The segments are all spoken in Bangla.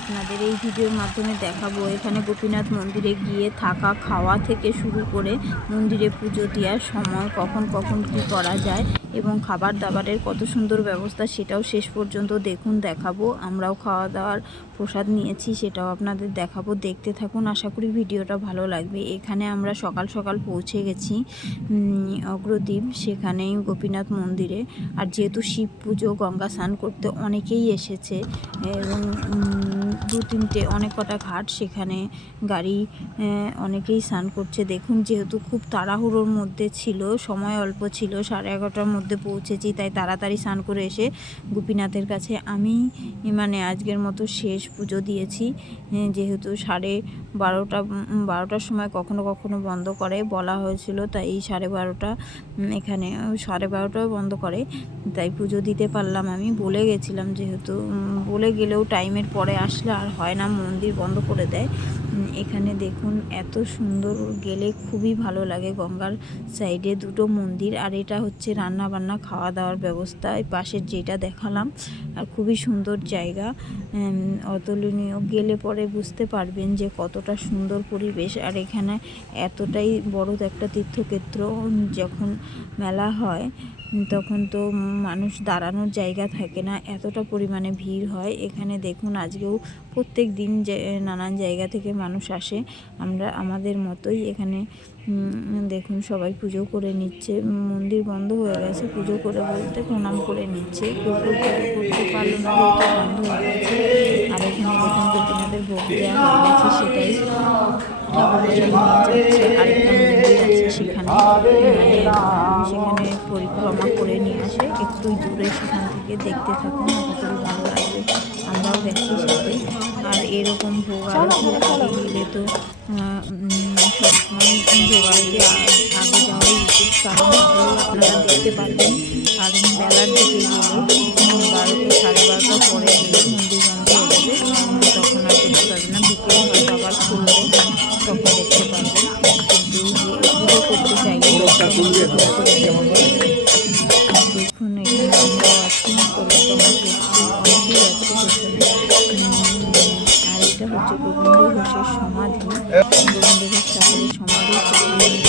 আপনাদের এই ভিডিওর মাধ্যমে দেখাবো। এখানে গোপীনাথ মন্দিরে গিয়ে থাকা, খাওয়া থেকে শুরু করে মন্দিরে পুজো দেওয়ার সময় কখন কখন কি করা যায় এবং খাবার দাবারের কত সুন্দর ব্যবস্থা সেটাও শেষ পর্যন্ত দেখুন, দেখাবো। আমরাও খাওয়া দাওয়ার প্রসাদ নিয়েছি, সেটাও আপনাদের দেখাবো। দেখতে থাকুন, আশা করি ভিডিওটা ভালো লাগবে। এখানে আমরা সকাল সকাল পৌঁছে গেছি অগ্রদ্বীপ, সেখানেই গোপীনাথ মন্দিরে। আর যেহেতু শিব পুজো, গঙ্গা স্নান করতে অনেকেই এসেছে এবং দু তিনটে অনেক কটা ঘাট সেখানে গাড়ি অনেকেই স্নান করছে। দেখুন, যেহেতু খুব তাড়াহুড়োর মধ্যে ছিল, সময় অল্প ছিল, সাড়ে এগারোটার মধ্যে পৌঁছেছি, তাই তাড়াতাড়ি স্নান করে এসে গোপীনাথের কাছে আমি মানে আজকের মতো শেষ পুজো দিয়েছি। যেহেতু সাড়ে বারোটা বারোটার সময় কখনো কখনো বন্ধ করে বলা হয়েছিল, তাই সাড়ে বারোটা এখানে সাড়ে বারোটাও বন্ধ করে, তাই পুজো দিতে পারলাম আমি। বলে গেছিলাম যেহেতু বলে গেলেও টাইমের পরে আসলে আর হয় না মন্দির বন্ধ করে দেয়। এখানে দেখুন, এত সুন্দর গেলে খুবই ভালো লাগে গঙ্গার সাইডে দুটো মন্দির। আর এটা হচ্ছে রান্না বান্না খাওয়া দাওয়ার ব্যবস্থা। এই পাশের যেটা দেখালাম, আর খুবই সুন্দর জায়গা। অতুলনীয়। গেলে পরে বুঝতে পারবেন যে কতটা সুন্দর পরিবেশ। আর এখানে এতটাই বড় একটা তীর্থক্ষেত্র, যখন মেলা হয়, তখন তো মানুষ দাঁড়ানোর জায়গা থাকে না। এতটা পরিমাণে ভিড় হয়। এখানে দেখুন, আজকেও প্রত্যেক দিন নানান জায়গা থেকে মানুষ আসে। আমরা, আমাদের মতোই এখানে দেখুন সবাই পুজো করে নিচ্ছে। মন্দির বন্ধ হয়ে গেছে, পুজো করে বলতে প্রণাম করে নিচ্ছে। করতে বন্ধ হয়ে গেছে। আর এখানে দেখুন গোপীনাথের ভোগ দেওয়া হয়ে গেছে, সেটাই মন্দির সেখানে। সেখানে পরিক্রমা করে নিয়ে আসে। একটু দূরে সেখান থেকে দেখতে থাকুন ভালো লাগবে। আমরাও গেছি সাথে আর এরকম ভোগ আরতি তো আহ, উম, সবসময় ভোগ আরতি আগে যাওয়াই উচিত কারণ আপনারা দেখতে পারবেন। আর বেলার দিকে গেলে বারোটা সাড়ে বারোটা পরে গেলে মন্দির বন্ধ হয়ে যাবে। তখন আর দেখতে পারবেন না বিকেলে হয়তো আবার খুলবে তখন দেখতে পারবেন। কিন্তু পুজো করতে চাইলে সমাধি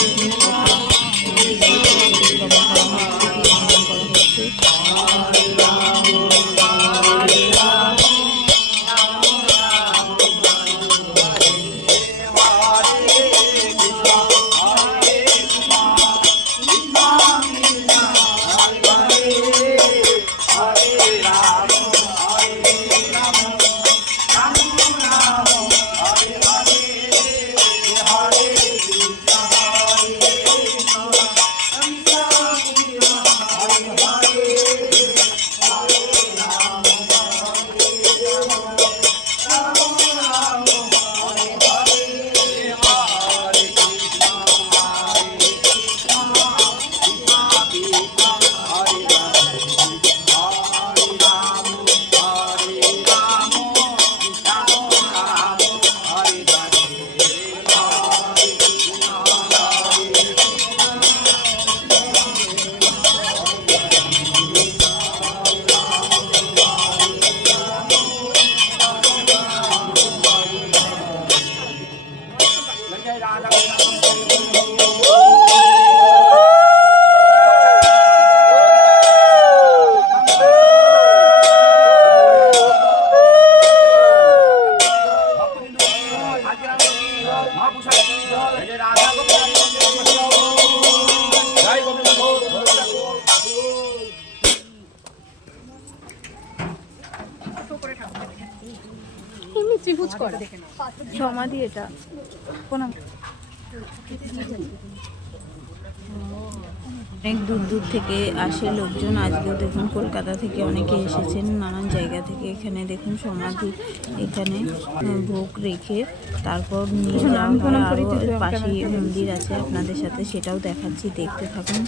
ত্রিভুজ করে। সমাধি এটা। প্রণাম অনেক দূর দূর থেকে আসে লোকজন। আজকেও দেখুন কলকাতা থেকে অনেকে এসেছেন। নানান জায়গা থেকে এখানে দেখুন সমাধি এখানে ভোগ রেখে। তারপর নিয়ে যাওয়া হয় আরও পাশেই মন্দির আছে। আপনাদের সাথে সেটাও দেখাচ্ছি। দেখতে থাকুন।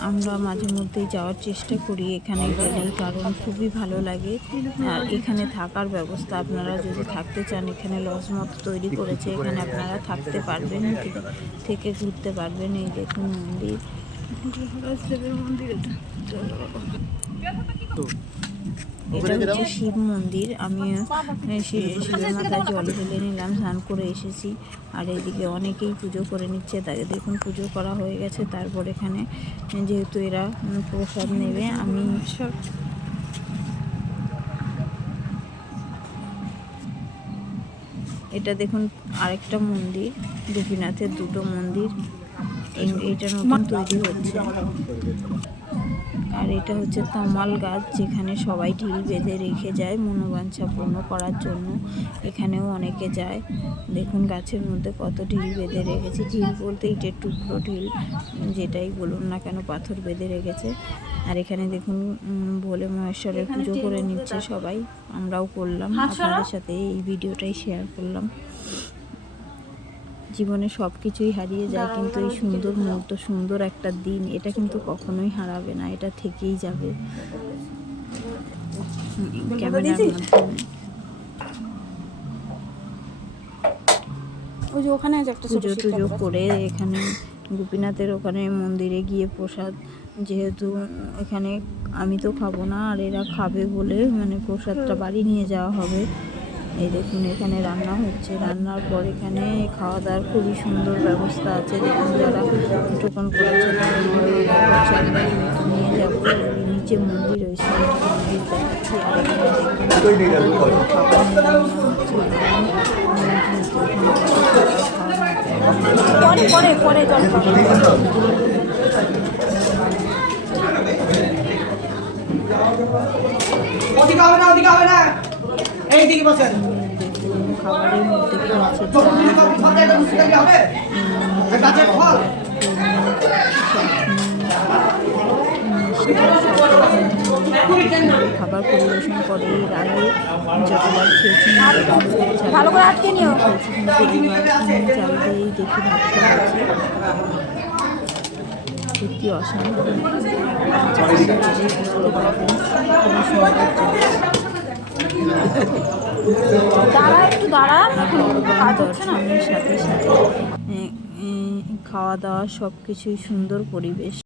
আমরা মাঝে মধ্যে যাওয়ার চেষ্টা করি এখানে গেলেই, কারণ খুবই ভালো লাগে। আর এখানে থাকার ব্যবস্থা আপনারা যদি থাকতে চান, এখানে লজ মত তৈরি করেছে, এখানে আপনারা থাকতে পারবেন, থেকে- ঘুরতে পারবেন। এই দেখুন মন্দির। এটা হচ্ছে শিব মন্দির। আমি শিবের মাথায় জল ঢেলে নিলাম, স্নান করে এসেছি। আর এদিকে অনেকেই পুজো করে নিচ্ছে। তাকে দেখুন, পুজো করা হয়ে গেছে। তারপর এখানে যেহেতু এরা প্রসাদ নেবে, আমি এটা দেখুন, আরেকটা মন্দির, গোপীনাথের দুটো মন্দির। এইটা নতুন তৈরি হচ্ছে। আর এটা হচ্ছে তমাল গাছ যেখানে সবাই ঢিল বেঁধে রেখে যায় মনোবাঞ্ছা পূর্ণ করার জন্য। এখানেও অনেকে যায়। দেখুন গাছের মধ্যে কত ঢিল বেঁধে রেখেছে। ঢিল বলতে ইটের টুকরো ঢিল যেটাই বলুন না কেন পাথর বেঁধে রেখেছে। আর এখানে দেখুন ভোলে মহেশ্বরের পুজো করে নিচ্ছে সবাই। আমরাও করলাম। আপনাদের সাথে এই ভিডিওটাই শেয়ার করলাম। জীবনে সব কিছুই হারিয়ে যায় কিন্তু এই সুন্দর মুহূর্ত সুন্দর একটা দিন এটা কিন্তু কখনোই হারাবে না এটা থেকেই যাবে। ক্যামেরার মাধ্যমে ওই যে ওখানে একটা পুজো টুজো করে এখানে গোপীনাথের ওখানে মন্দিরে গিয়ে প্রসাদ যেহেতু এখানে আমি তো খাব না আর এরা খাবে বলে মানে প্রসাদটা বাড়ি নিয়ে যাওয়া হবে। এই দেখুন, এখানে রান্না হচ্ছে। রান্নার পর এখানে খাওয়া দাওয়ার খুবই সুন্দর ব্যবস্থা আছে। দেখুন, যারা টোকন করেছে নিয়ে যাব। নিচে মন্দির রয়েছে পরে পরে পরে জল হবে না ওদিকে হবে না। খাবারের মধ্যে কি আছে? খাবার পরিবেশন করে এর আগে যতবার খেয়েছি ভালো করে আটকে নিও। চাল দিয়েই দেখি ভাবতে হয়েছে সত্যি অসাধারণ বুঝতে পারবেন খুবই সুন্দর চাল একটু খাওয়া দাওয়া সব কিছুই সুন্দর পরিবেশ।